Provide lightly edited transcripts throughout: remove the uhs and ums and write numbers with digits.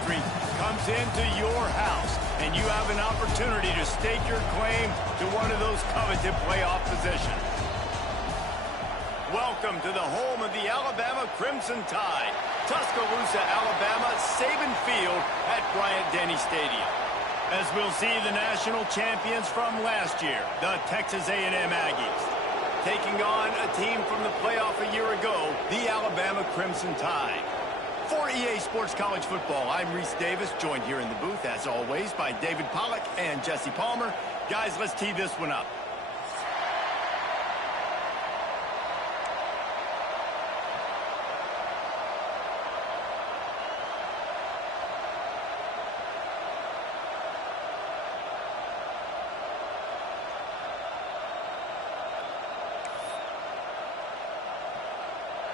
country comes into your house, and you have an opportunity to stake your claim to one of those coveted playoff positions. Welcome to the home of the Alabama Crimson Tide, Tuscaloosa, Alabama, Saban Field at Bryant-Denny Stadium. As we'll see the national champions from last year, the Texas A&M Aggies, taking on a team from the playoff a year ago, the Alabama Crimson Tide. For EA Sports College Football, I'm Reese Davis, joined here in the booth, as always, by David Pollack and Jesse Palmer. Guys, let's tee this one up.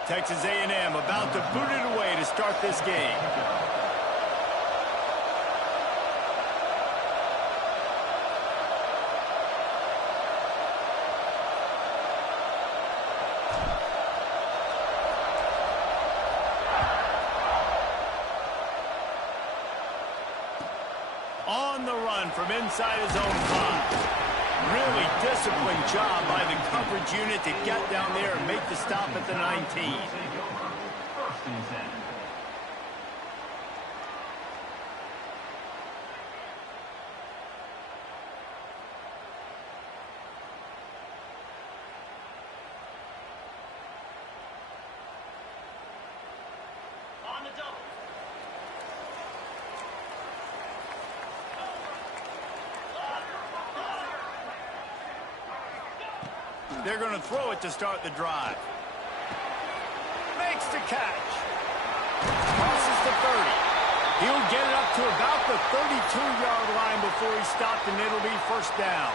Texas A&M about to boot it away to start this game. On the run from inside his own 5. Really disciplined job by the coverage unit to get down there and make the stop at the 19. On the double. They're going to throw it to start the drive. Makes the catch. Crosses the 30. He'll get it up to about the 32-yard line before he stopped, and it'll be first down.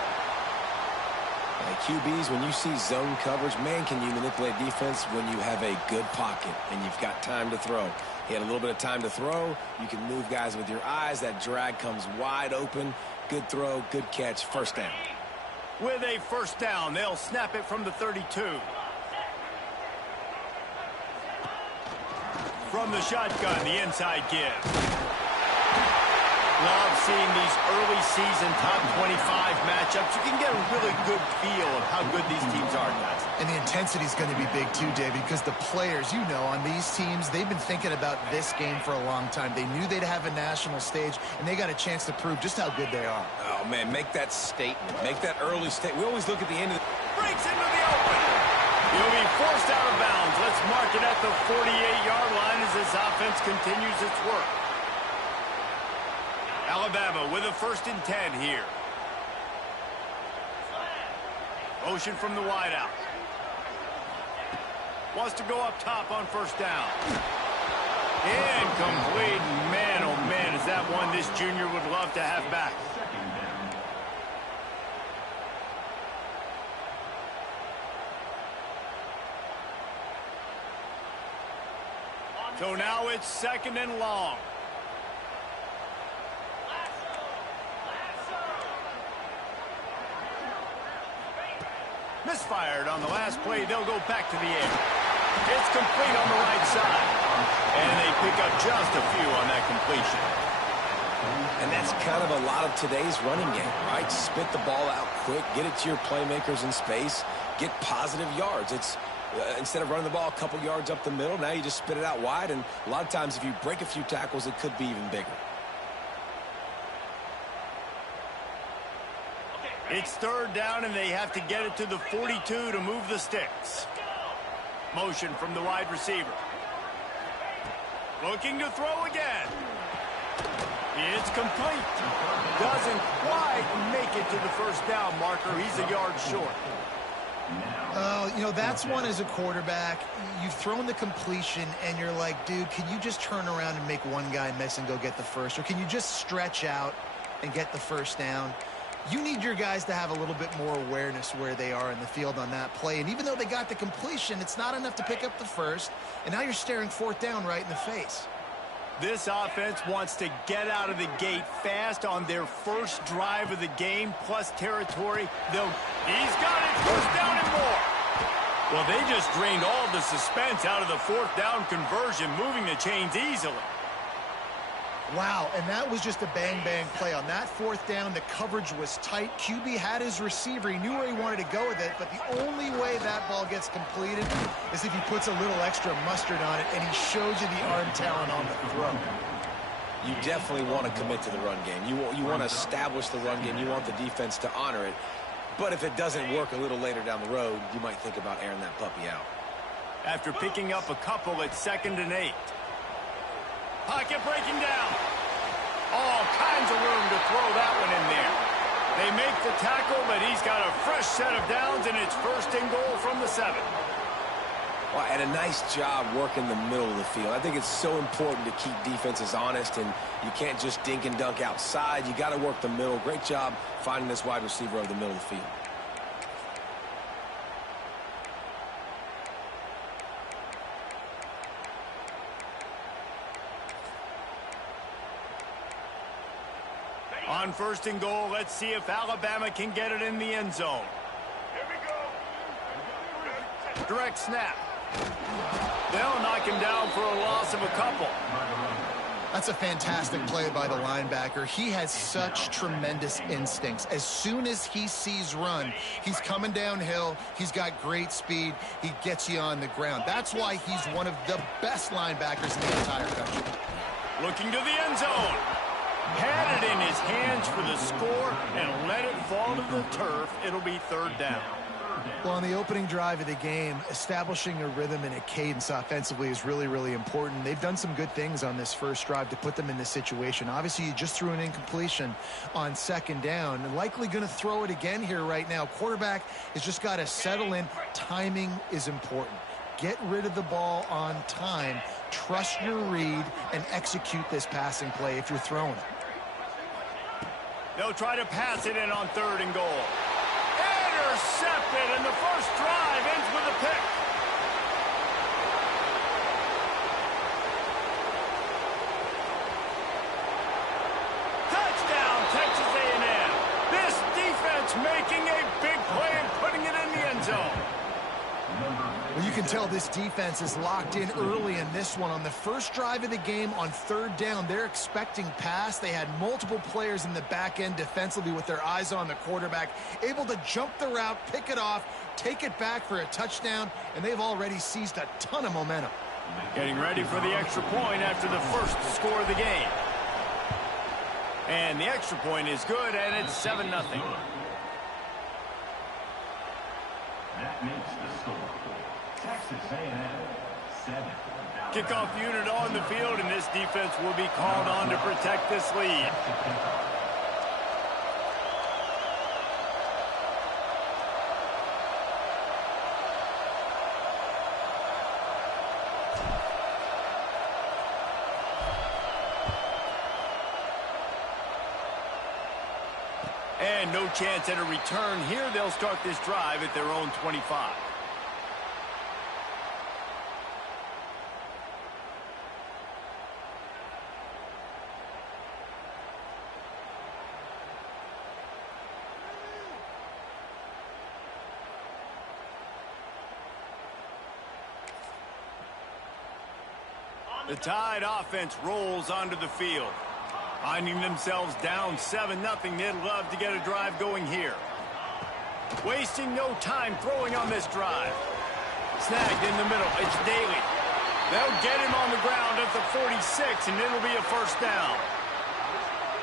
QBs, when you see zone coverage, man, can you manipulate defense when you have a good pocket and you've got time to throw. He had a little bit of time to throw. You can move guys with your eyes. That drag comes wide open. Good throw, good catch, first down. With a first down, they'll snap it from the 32. From the shotgun, the inside give. Love seeing these early season top 25 matchups. You can get a really good feel of how good these teams are, guys. And the intensity is going to be big too, David, because the players, you know, on these teams, they've been thinking about this game for a long time. They knew they'd have a national stage, and they got a chance to prove just how good they are. Oh, man, make that statement. Make that early statement. We always look at the end of the... Breaks into the open. He'll be forced out of bounds. Let's mark it at the 48-yard line as this offense continues its work. Alabama with a 1st and 10 here. Motion from the wideout. Wants to go up top on first down. Incomplete. Man, oh man, is that one this junior would love to have back. So now it's 2nd and long. Misfired on the last play. They'll go back to the air. It's complete on the right side. And they pick up just a few on that completion. And that's kind of a lot of today's running game, right? Spit the ball out quick, get it to your playmakers in space, get positive yards. It's instead of running the ball a couple yards up the middle, now you just spit it out wide. And a lot of times if you break a few tackles, it could be even bigger. It's 3rd down, and they have to get it to the 42 to move the sticks. Motion from the wide receiver. Looking to throw again. It's complete. Doesn't quite make it to the first down marker. He's a yard short. You know, that's one as a quarterback. You've thrown the completion, and you're like, dude, can you just turn around and make one guy miss and go get the first? Or can you just stretch out and get the first down? You need your guys to have a little bit more awareness where they are in the field on that play. And even though they got the completion, it's not enough to pick up the first. And now you're staring 4th down right in the face. This offense wants to get out of the gate fast on their first drive of the game, plus territory. He's got it, 1st down and more. Well, they just drained all the suspense out of the 4th down conversion, moving the chains easily. Wow, and that was just a bang-bang play. On that fourth down, the coverage was tight. QB had his receiver. He knew where he wanted to go with it, but the only way that ball gets completed is if he puts a little extra mustard on it, and he shows you the arm talent on the throw. You definitely want to commit to the run game. You want to establish the run game. You want the defense to honor it. But if it doesn't work a little later down the road, you might think about airing that puppy out. After picking up a couple at 2nd and 8. Pocket breaking down. All kinds of room to throw that one in there. They make the tackle, but he's got a fresh set of downs, and it's 1st and goal from the 7. Well, and a nice job working the middle of the field. I think it's so important to keep defenses honest, and you can't just dink and dunk outside. You got to work the middle. Great job finding this wide receiver over the middle of the field. On 1st and goal, let's see if Alabama can get it in the end zone. Here we go. Direct snap. They'll knock him down for a loss of a couple. That's a fantastic play by the linebacker. He has such tremendous instincts. As soon as he sees run, he's coming downhill. He's got great speed. He gets you on the ground. That's why he's one of the best linebackers in the entire country. Looking to the end zone. Had it in his hands for the score and let it fall to the turf. It'll be 3rd down. Well, on the opening drive of the game, establishing a rhythm and a cadence offensively is really, really important. They've done some good things on this first drive to put them in this situation. Obviously, you just threw an incompletion on 2nd down, and likely going to throw it again here right now. Quarterback has just got to settle in. Timing is important. Get rid of the ball on time. Trust your read and execute this passing play if you're throwing it. They'll try to pass it in on 3rd and goal. Intercepted, and the first drive ends with a pick. Touchdown, Texas A&M. This defense making a big play and putting it in the end zone. Well, you can tell this defense is locked in early in this one. On the first drive of the game on 3rd down, they're expecting pass. They had multiple players in the back end defensively with their eyes on the quarterback, able to jump the route, pick it off, take it back for a touchdown, and they've already seized a ton of momentum. Getting ready for the extra point after the first score of the game. And the extra point is good, and it's 7-0. That makes the score. Texas A&M 7. Kickoff unit on the field, and this defense will be called on to protect this lead. And no chance at a return here. They'll start this drive at their own 25. The Tide offense rolls onto the field. Finding themselves down 7-0, they'd love to get a drive going here. Wasting no time throwing on this drive. Snagged in the middle. It's Daly. They'll get him on the ground at the 46, and it'll be a 1st down.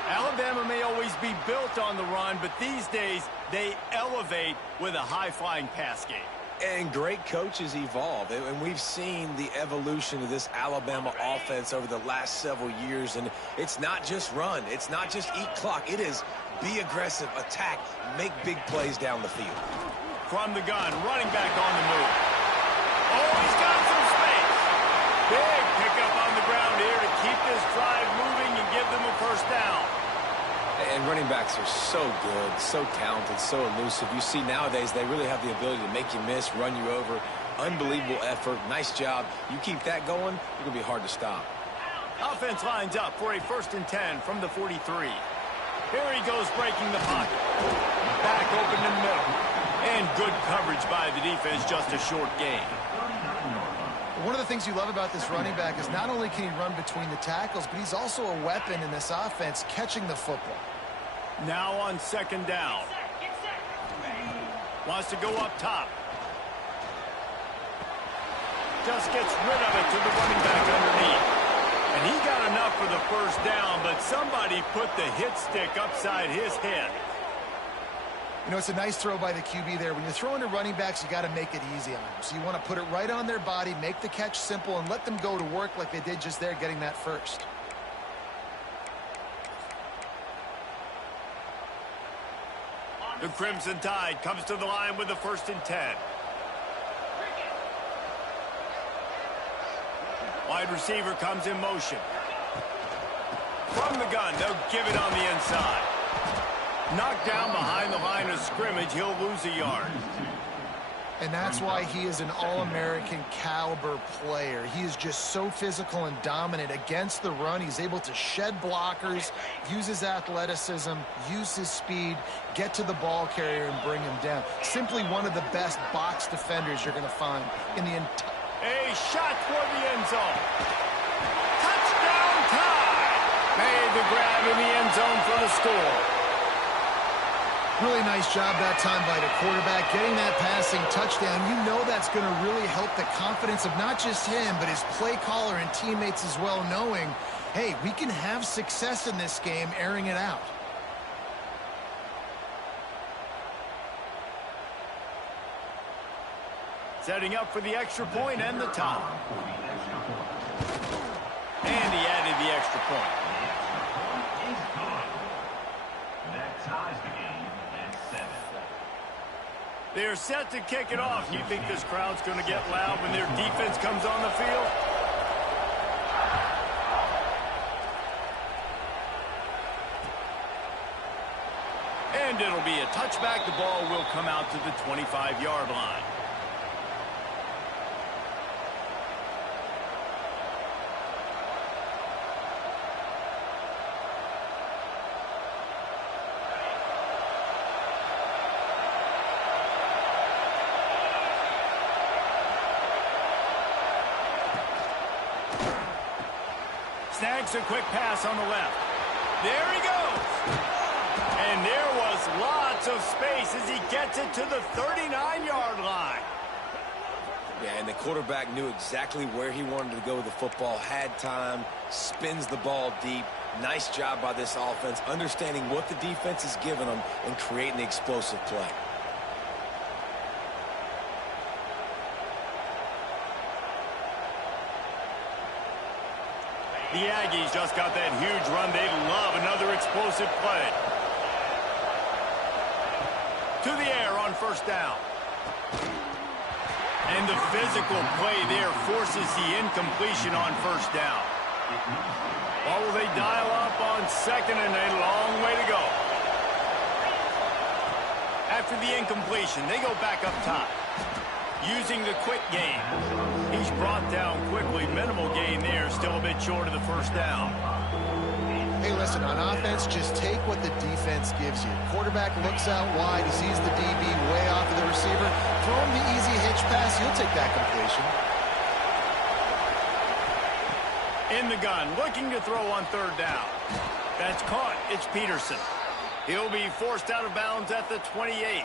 Alabama may always be built on the run, but these days they elevate with a high-flying pass game. And great coaches evolve, and we've seen the evolution of this Alabama offense over the last several years, and it's not just run, it's not just eat clock, it is be aggressive, attack, make big plays down the field. From the gun, running back on the move. Oh, he's got some space. Big pickup on the ground here to keep this drive moving and give them a 1st down. And running backs are so good, so talented, so elusive. You see nowadays they really have the ability to make you miss, run you over. Unbelievable effort. Nice job. You keep that going, it's going to be hard to stop. Offense lines up for a 1st and 10 from the 43. Here he goes breaking the pocket. Back open in the middle. And good coverage by the defense, just a short gain. One of the things you love about this running back is not only can he run between the tackles, but he's also a weapon in this offense catching the football. Now on second down. Wants to go up top. Just gets rid of it to the running back underneath. And he got enough for the first down, but somebody put the hit stick upside his head. You know, it's a nice throw by the QB there. When you're throwing to running backs, you got to make it easy on them. So you want to put it right on their body, make the catch simple, and let them go to work like they did just there, getting that first. The Crimson Tide comes to the line with the 1st and 10. Wide receiver comes in motion. From the gun, they'll give it on the inside. Knocked down behind the line of scrimmage, he'll lose a yard. And that's why he is an All-American caliber player. He is just so physical and dominant against the run. He's able to shed blockers, use his athleticism, use his speed, get to the ball carrier and bring him down. Simply one of the best box defenders you're going to find in the entire... A shot toward the end zone. Touchdown Tide! Made the grab in the end zone for the score. Really nice job that time by the quarterback, getting that passing touchdown. You know that's going to really help the confidence of not just him, but his play caller and teammates as well, knowing, hey, we can have success in this game airing it out. Setting up for the extra point and the tie. And he added the extra point. That ties the game at 7. They're set to kick it off. You think this crowd's going to get loud when their defense comes on the field? And it'll be a touchback. The ball will come out to the 25-yard line. Snags a quick pass on the left. There he goes. And there was lots of space as he gets it to the 39-yard line. Yeah, and the quarterback knew exactly where he wanted to go with the football, had time, spins the ball deep. Nice job by this offense, understanding what the defense is giving them and creating the explosive play. The Aggies just got that huge run. They love another explosive play. To the air on first down. And the physical play there forces the incompletion on first down. Or will they dial up on second and a long way to go? After the incompletion, they go back up top. Using the quick game. He's brought down quickly. Minimal gain there. Still a bit short of the first down. Hey, listen, on offense, just take what the defense gives you. Quarterback looks out wide. He sees the DB way off of the receiver. Throw him the easy hitch pass. He'll take that completion. In the gun, looking to throw on third down. That's caught. It's Peterson. He'll be forced out of bounds at the 28.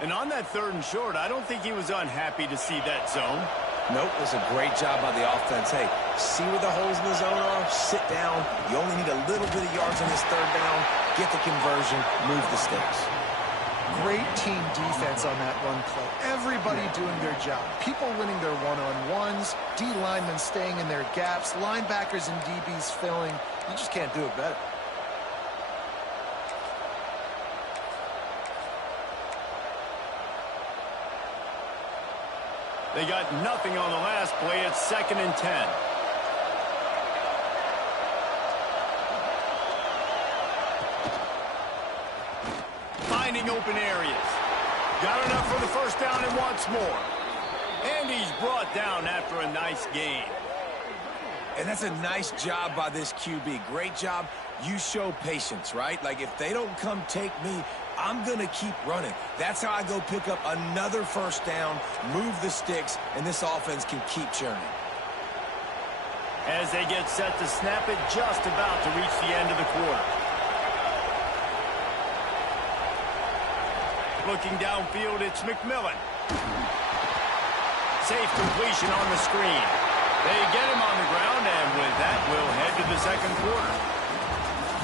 And on that third and short, I don't think he was unhappy to see that zone. Nope, it was a great job by the offense. Hey, see where the holes in the zone are? Sit down. You only need a little bit of yards on this third down. Get the conversion. Move the sticks. Great team defense on that run play. Everybody doing their job. People winning their one-on-ones. D linemen staying in their gaps. Linebackers and DBs filling. You just can't do it better. They got nothing on the last play. It's 2nd and 10. Finding open areas. Got enough for the first down and wants more. And he's brought down after a nice gain. And that's a nice job by this QB. Great job. You show patience, right? Like, if they don't come take me, I'm going to keep running. That's how I go pick up another first down, move the sticks, and this offense can keep churning. As they get set to snap it, just about to reach the end of the quarter. Looking downfield, it's McMillan. Safe completion on the screen. They get him on the ground, and with that, we'll head to the second quarter.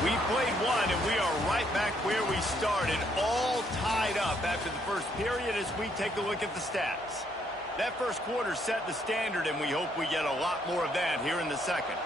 We played one, and we are right back where we started, all tied up after the first period as we take a look at the stats. That first quarter set the standard, and we hope we get a lot more of that here in the second.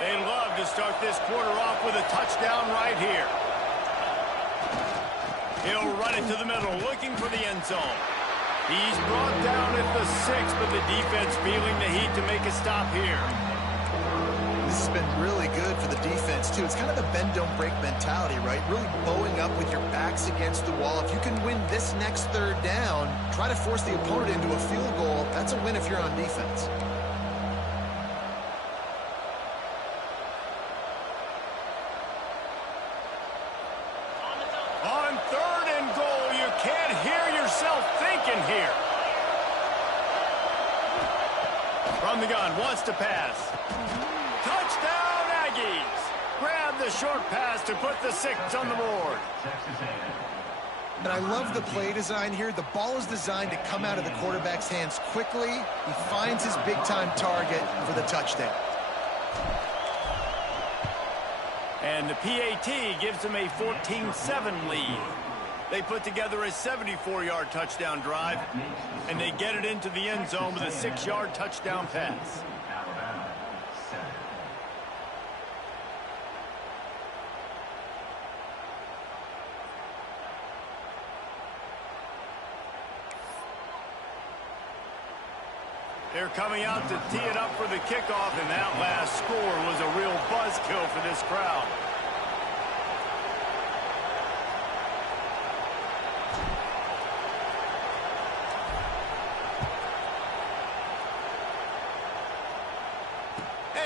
They love to start this quarter off with a touchdown right here. He'll run it to the middle, looking for the end zone. He's brought down at the 6, but the defense feeling the heat to make a stop here. This has been really good for the defense, too. It's kind of the bend-don't-break mentality, right? Really bowing up with your backs against the wall. If you can win this next third down, try to force the opponent into a field goal. That's a win if you're on defense. On third and goal, you can't hear yourself thinking here. From the gun, wants to pass. Touchdown, Aggies! Grab the short pass to put the 6 on the board. And I love the play design here. The ball is designed to come out of the quarterback's hands quickly. He finds his big-time target for the touchdown. And the PAT gives them a 14-7 lead. They put together a 74-yard touchdown drive, and they get it into the end zone with a 6-yard touchdown pass. They're coming out to tee it up for the kickoff, and that last score was a real buzzkill for this crowd.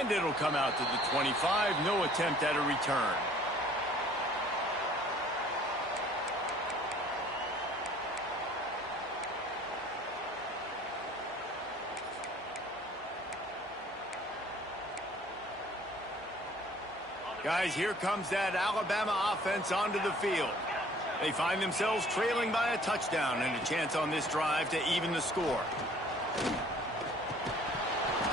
And it'll come out to the 25. No attempt at a return. Guys, here comes that Alabama offense onto the field. They find themselves trailing by a touchdown and a chance on this drive to even the score.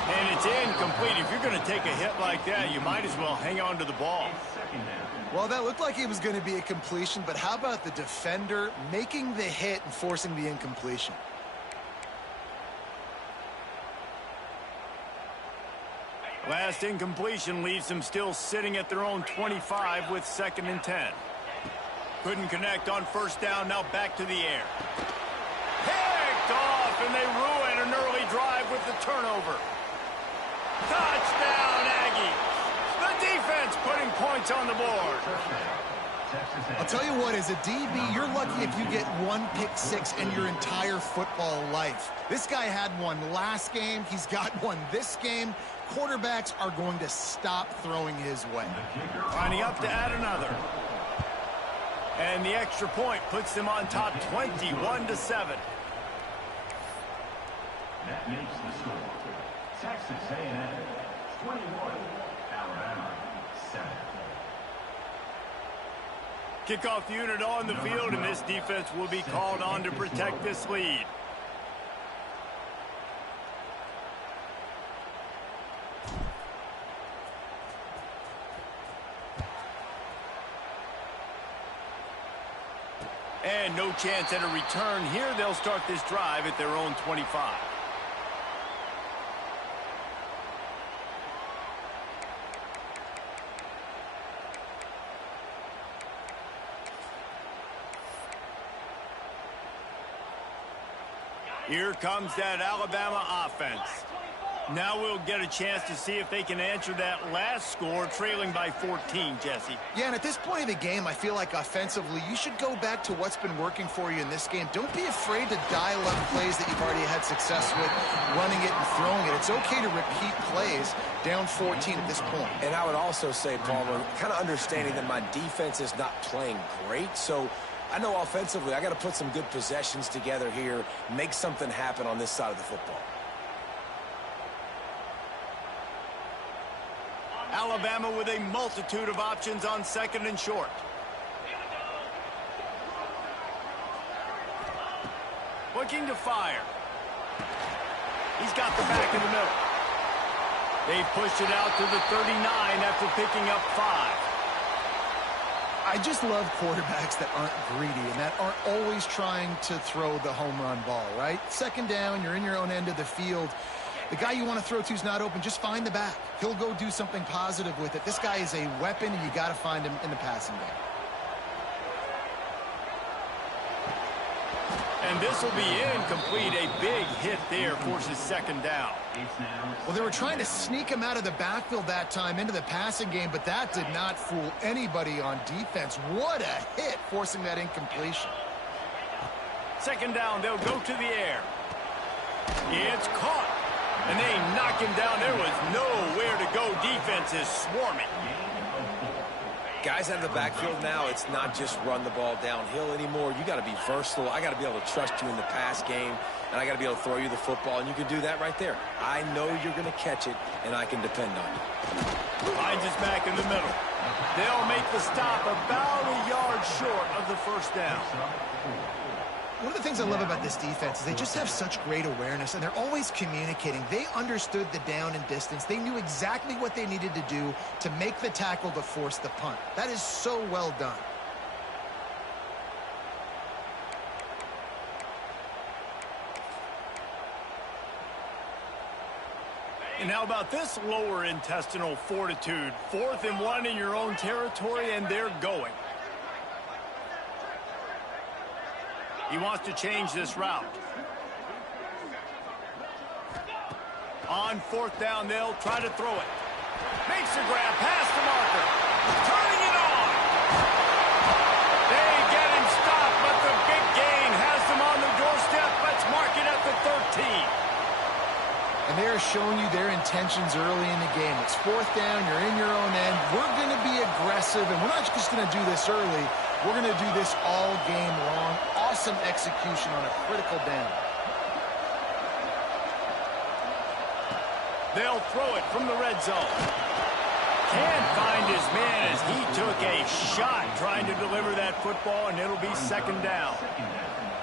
And it's incomplete. If you're going to take a hit like that, you might as well hang on to the ball. Well, that looked like it was going to be a completion, but how about the defender making the hit and forcing the incompletion? Last incompletion leaves them still sitting at their own 25 with 2nd and 10. Couldn't connect on first down, now back to the air. Picked off, and they ruin an early drive with the turnover. Touchdown, Aggies! The defense putting points on the board. I'll tell you what, as a DB, you're lucky if you get one pick six in your entire football life. This guy had one last game. He's got one this game. Quarterbacks are going to stop throwing his way. Lining up to add another. And the extra point puts them on top 21-7. That makes the score. Texas A&M 21, Alabama 7. Kickoff unit on the field, and this defense will be called on to protect this lead. And no chance at a return here. They'll start this drive at their own 25. Here comes that Alabama offense. Now we'll get a chance to see if they can answer that last score, trailing by 14, Jesse. Yeah, and at this point of the game, I feel like offensively, you should go back to what's been working for you in this game. Don't be afraid to dial up plays that you've already had success with, running it and throwing it. It's okay to repeat plays down 14 at this point. And I would also say, Palmer, kind of understanding that my defense is not playing great, so I know offensively I got to put some good possessions together here, make something happen on this side of the football. Alabama with a multitude of options on second and short. Looking to fire. He's got the back in the middle. They pushed it out to the 39 after picking up 5. I just love quarterbacks that aren't greedy and that aren't always trying to throw the home run ball, right? Second down, you're in your own end of the field. The guy you want to throw to is not open. Just find the back. He'll go do something positive with it. This guy is a weapon, and you got to find him in the passing game. And this will be incomplete. A big hit there forces second down. Well, they were trying to him him out of the backfield that time into the passing game, but that did not fool anybody on defense. What a hit, forcing that incompletion. Second down, they'll go to the air. It's caught. And they knock him down. There was nowhere to go. Defense is swarming. Guys out of the backfield now, it's not just run the ball downhill anymore. You got to be versatile. I got to be able to trust you in the pass game, and I got to be able to throw you the football, and you can do that right there. I know you're going to catch it, and I can depend on you. Finds his back in the middle. They'll make the stop about a yard short of the first down. One of the things I love about this defense is they just have such great awareness, and they're always communicating. They understood the down and distance. They knew exactly what they needed to do to make the tackle to force the punt. That is so well done. And how about this lower intestinal fortitude? 4th and 1 in your own territory, and they're going. He wants to change this route. On 4th down, they'll try to throw it. Makes the grab past the marker. Turning it on. They get him stopped, but the big gain has them on the doorstep. Let's mark it at the 13. And they are showing you their intentions early in the game. It's 4th down, you're in your own end. We're going to be aggressive, and we're not just going to do this early. We're going to do this all game long. Awesome execution on a critical down. They'll throw it from the red zone. Can't find his man as he took a shot trying to deliver that football, and it'll be second down.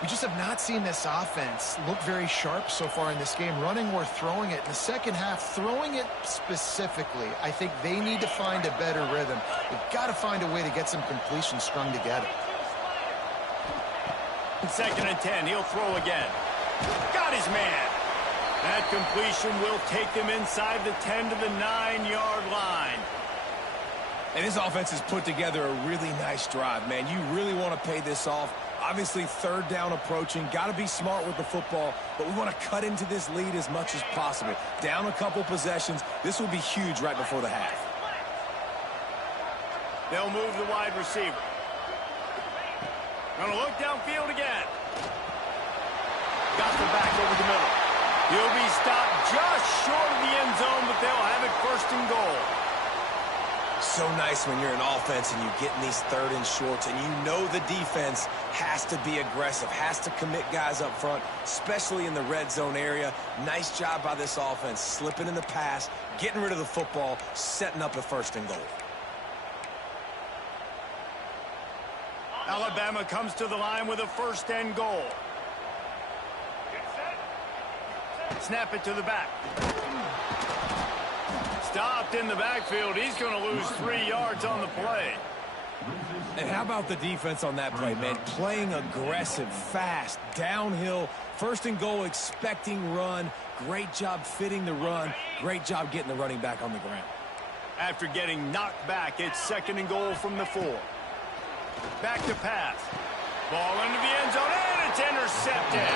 We just have not seen this offense look very sharp so far in this game, running or throwing it. In the second half, throwing it specifically, I think they need to find a better rhythm. They've got to find a way to get some completion strung together. Second and 10, he'll throw again. Got his man. That completion will take them inside the 10 to the 9-yard line. And this offense has put together a really nice drive, man. You really want to pay this off. Obviously, 3rd down approaching. Got to be smart with the football, but we want to cut into this lead as much as possible. Down a couple possessions. This will be huge right before the half. They'll move the wide receiver. Gonna look downfield again. Got the back over the middle. He'll be stopped just short of the end zone, but they'll have it 1st and goal. So nice when you're an offense and you get in these 3rd and shorts, and you know the defense has to be aggressive, has to commit guys up front, especially in the red zone area. Nice job by this offense, slipping in the pass, getting rid of the football, setting up a 1st and goal. Alabama comes to the line with a 1st and goal. Snap it to the back. Stopped in the backfield. He's going to lose 3 yards on the play. And how about the defense on that play, man? Playing aggressive, fast, downhill, 1st and goal, expecting run. Great job fitting the run. Great job getting the running back on the ground. After getting knocked back, it's 2nd and goal from the 4. Back to pass. Ball into the end zone, and it's intercepted.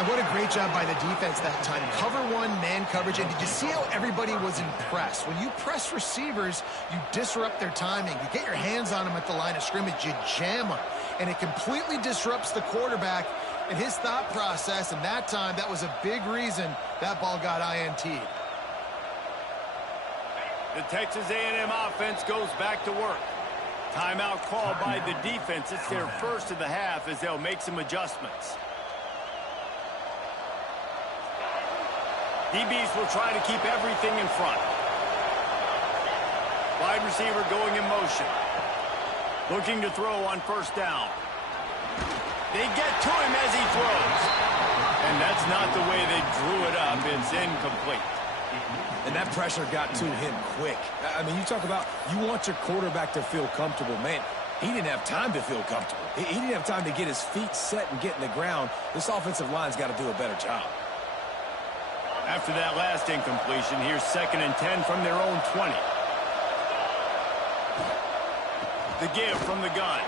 And what a great job by the defense that time. Cover one, man coverage. And did you see how everybody was impressed? When you press receivers, you disrupt their timing. You get your hands on them at the line of scrimmage. You jam them. And it completely disrupts the quarterback and his thought process. And that time, that was a big reason that ball got INT'd. The Texas A&M offense goes back to work. Timeout called by the defense. It's their first of the half as they'll make some adjustments. DBs will try to keep everything in front. Wide receiver going in motion. Looking to throw on first down. They get to him as he throws. And that's not the way they drew it up. It's incomplete. And that pressure got to him quick. I mean, you talk about you want your quarterback to feel comfortable. Man, he didn't have time to feel comfortable. He didn't have time to get his feet set and get in the ground. This offensive line's got to do a better job. After that last incompletion, here's 2nd and 10 from their own 20. The give from the gun.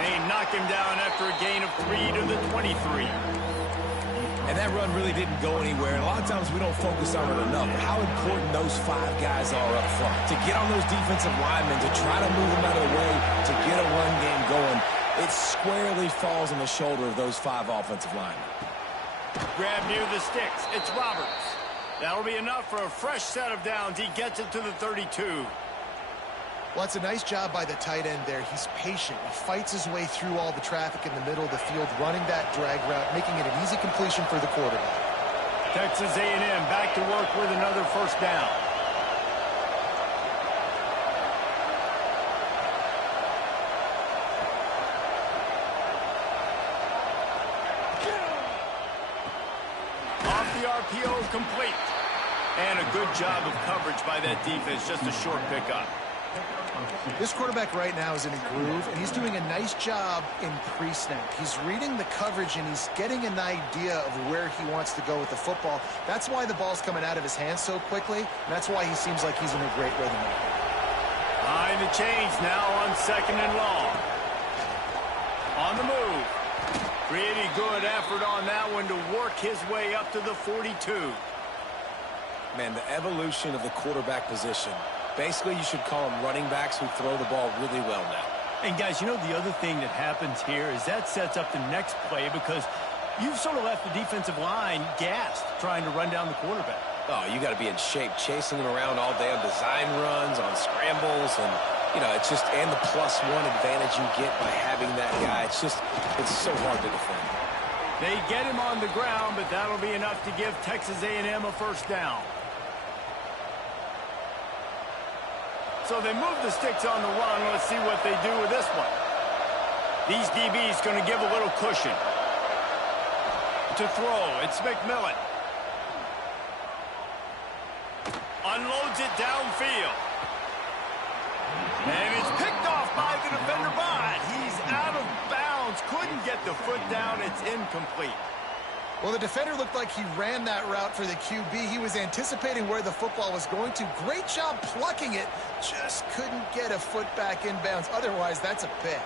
They knock him down after a gain of 3 to the 23. And that run really didn't go anywhere. And a lot of times we don't focus on it enough. How important those 5 guys are up front. To get on those defensive linemen, to try to move them out of the way, to get a run game going, it squarely falls on the shoulder of those 5 offensive linemen. Grab near the sticks. It's Roberts. That'll be enough for a fresh set of downs. He gets it to the 32. Well, it's a nice job by the tight end there. He's patient. He fights his way through all the traffic in the middle of the field, running that drag route, making it an easy completion for the quarterback. Texas A&M back to work with another first down. RPO complete. And a good job of coverage by that defense. Just a short pickup. This quarterback right now is in a groove, and he's doing a nice job in pre-snap. He's reading the coverage, and he's getting an idea of where he wants to go with the football. That's why the ball's coming out of his hands so quickly, and that's why he seems like he's in a great rhythm. Behind the chains now on 2nd and long. On the move. Pretty good effort on that one to work his way up to the 42. Man, the evolution of the quarterback position. Basically, you should call them running backs who throw the ball really well now. And, guys, you know the other thing that happens here is that sets up the next play because you've sort of left the defensive line gassed trying to run down the quarterback. Oh, you got to be in shape, chasing him around all day on design runs, on scrambles, and, you know, it's just, and the +1 advantage you get by having that guy. It's just, it's so hard to defend. They get him on the ground, but that'll be enough to give Texas A&M a first down. So they move the sticks on the run. Let's see what they do with this one. These DBs going to give a little cushion. To throw, it's McMillan. Unloads it downfield. And it's picked off by the defender, but he's out of bounds. Couldn't get the foot down. It's incomplete. Well, the defender looked like he ran that route for the QB. He was anticipating where the football was going to. Great job plucking it. Just couldn't get a foot back in bounds. Otherwise, that's a pick.